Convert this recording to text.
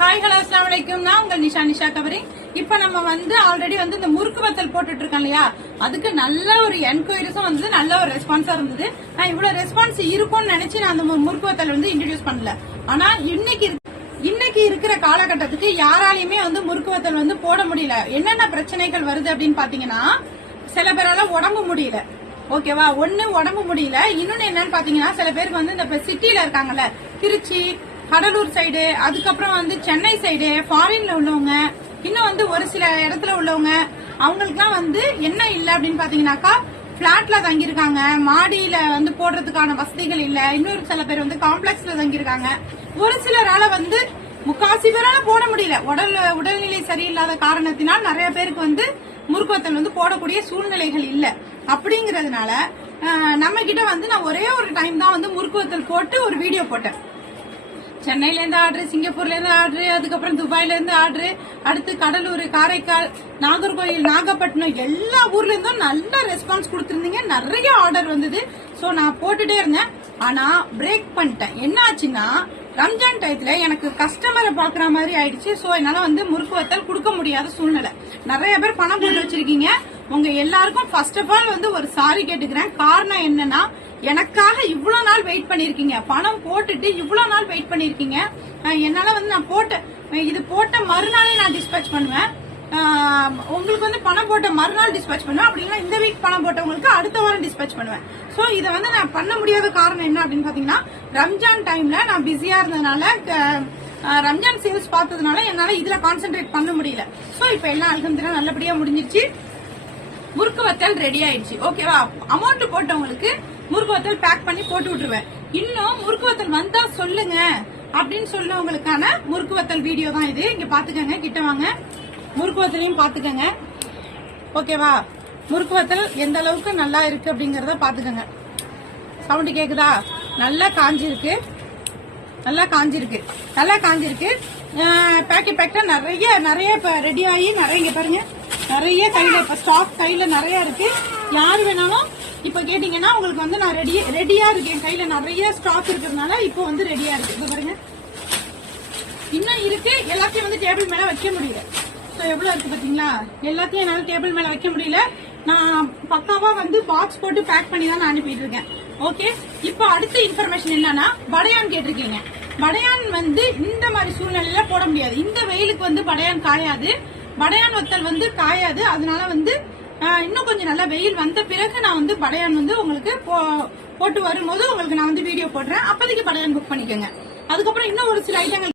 Hi hello அஸ்ஸலாமு அலைக்கும். நான் உங்கள் நிஷா கபரி. இப்ப நம்ம ஆல்ரெடி இந்த முறுக்கு வத்தல் போட்டுட்டு இருக்கோம் இல்லையா, அதுக்கு நல்ல ஒரு என்கொயரிஸும் நல்ல ஒரு ரெஸ்பான்ஸா இருந்தது. நான் இவ்வளவு ரெஸ்பான்ஸ் இருக்கும்னு நினைச்சு நான் அந்த முறுக்கு வத்தல் இன்ட்ரோடியூஸ் பண்ணல. ஆனா இன்னைக்கு இருக்கிற காலகட்டத்துக்கு யாராலையுமே முறுக்கு வத்தல் போட முடியல. என்னென்ன பிரச்சனைகள் வருது அப்படின்னு பாத்தீங்கன்னா, சில பேரால உடம்பு முடியல, ஓகேவா, ஒண்ணு உடம்பு முடியல. இன்னொன்னு என்னன்னு பாத்தீங்கன்னா, சில பேருக்கு இந்த சிட்டில இருக்காங்கல்ல, திருச்சி கடலூர் சைடு, அதுக்கப்புறம் சென்னை சைடு, ஃபாரின்ல உள்ளவங்க, இன்னும் ஒரு சில இடத்துல உள்ளவங்க, அவங்களுக்குலாம் என்ன இல்ல அப்படின்னு பாத்தீங்கன்னாக்கா, பிளாட்ல தங்கியிருக்காங்க, மாடியில போடுறதுக்கான வசதிகள் இல்ல. இன்னொரு சில பேர் காம்ப்ளெக்ஸ்ல தங்கியிருக்காங்க. ஒரு சிலரால முக்காசி பேரால போட முடியல. உடல்நிலை சரியில்லாத காரணத்தினால் நிறைய பேருக்கு முறுக்கு வத்தல் போடக்கூடிய சூழ்நிலைகள் இல்ல. அப்படிங்கறதுனால நம்ம கிட்ட நான் ஒரே ஒரு டைம் தான் முறுக்கு வத்தல் போட்டு ஒரு வீடியோ போட்டேன். சென்னையில இருந்து ஆர்டர், சிங்கப்பூர்ல இருந்து ஆர்டர், அதுக்கப்புறம் துபாயில இருந்து ஆர்டர், அடுத்து கடலூர், காரைக்கால், நாகர்கோயில், நாகப்பட்டினம், எல்லா ஊர்ல இருந்தும் நல்ல ரெஸ்பான்ஸ் கொடுத்திருந்தீங்க. நிறைய ஆர்டர் வந்தது. சோ நான் போட்டுட்டே இருந்தேன். ஆனா பிரேக் பண்ணிட்டேன். என்ன ஆச்சுன்னா, ரம்ஜான் டயத்துல எனக்கு கஸ்டமரை பாக்குற மாதிரி ஆயிடுச்சு. சோ என்னால முறுக்கு வத்தல் கொடுக்க முடியாத சூழ்நிலை. நிறைய பேர் பணம் போட்டு வச்சிருக்கீங்க. உங்க எல்லாருக்கும் ஃபர்ஸ்ட் ஆஃப் ஆல் ஒரு சாரி கேட்டுக்கிறேன். காரணம் என்னன்னா, எனக்காக இவ்வளவு நாள் வெயிட் பண்ணிருக்கீங்க. பணம் போட்டுட்டு இவ்வளவு நாள் வெயிட் பண்ணிருக்கீங்க. என்னால நான் போட்ட மறுநாளே நான் டிஸ்பேச் பண்ணுவேன். உங்களுக்கு பணம் போட்ட மறுநாள் டிஸ்பேச் பண்ணுவேன். அப்படின்னா இந்த வீக் பணம் போட்டவங்களுக்கு அடுத்த வாரம் டிஸ்பேச் பண்ணுவேன். சோ இதை நான் பண்ண முடியாத காரணம் என்ன அப்படின்னு பாத்தீங்கன்னா, ரம்ஜான் டைம்ல நான் பிஸியா இருந்ததுனால, ரம்ஜான் சேல்ஸ் பார்த்ததுனால என்னால இதுல கான்சென்ட்ரேட் பண்ண முடியல. சோ இப்ப எல்லாம் அல்ஹம்துலில்லாஹ் நல்லபடியா முடிஞ்சிருச்சு. முறுக்கு வத்தல் ரெடி ஆயிடுச்சு. ஓகேவா, அமௌண்ட் போட்டவங்களுக்கு முறுக்கு வத்தல் பேக் பண்ணி போட்டு விட்டுருவேன். இன்னும் முறுக்கு வத்தல் வந்தா சொல்லுங்க அப்படின்னு சொன்னவங்களுக்கான முறுக்கு வத்தல் வீடியோ தான் இது. இங்க பாத்துக்கங்க, கிட்ட வாங்க, முறுக்கு வத்தலையும் பாத்துக்கங்க. ஓகேவா, முறுக்கு வத்தல் எந்த அளவுக்கு நல்லா இருக்கு அப்படிங்கறத பாத்துக்கங்க. சவுண்ட் கேக்குதா? நல்லா காஞ்சிருக்கு, நல்லா காஞ்சிருக்கு. பேக்கெட் நிறைய ரெடி ஆகி நிறைய பாருங்க, நிறைய கையில இப்ப ஸ்டாக் கையில நிறைய இருக்கு. யாரு வேணாலும் இப்ப கேட்டீங்கன்னா உங்களுக்கு நான் ரெடியா இருக்கேன். கையில நிறைய ஸ்டாக் இருக்கிறதுனால இப்போ ரெடியா இருக்கு. இப்ப பாருங்க, இன்னும் இருக்கு. எல்லாத்தையும் டேபிள் மேல வைக்க முடியல. எவ்வளவு இருக்கு பாத்தீங்களா? எல்லாத்தையும் என்னால டேபிள் மேல வைக்க முடியல. நான் பக்காவா பாக்ஸ் போட்டு பேக் பண்ணி தான் நான் அனுப்பிட்டு இருக்கேன். ஓகே, இப்போ அடுத்த இன்ஃபர்மேஷன் என்னன்னா, படையான் கேட்டிருக்கீங்க. படையான் இந்த மாதிரி சூழ்நிலையில போட முடியாது. இந்த வெயிலுக்கு படையான் காயாது. படையான் வத்தல் காயாது. அதனால இன்னும் கொஞ்சம் நல்லா வெயில் வந்த பிறகு நான் படையான் உங்களுக்கு போட்டு வரும்போது உங்களுக்கு நான் வீடியோ போடுறேன். அப்போதைக்கு படையான் புக் பண்ணிக்கோங்க. அதுக்கப்புறம் இன்னும் ஒரு சில ஐட்டங்கள்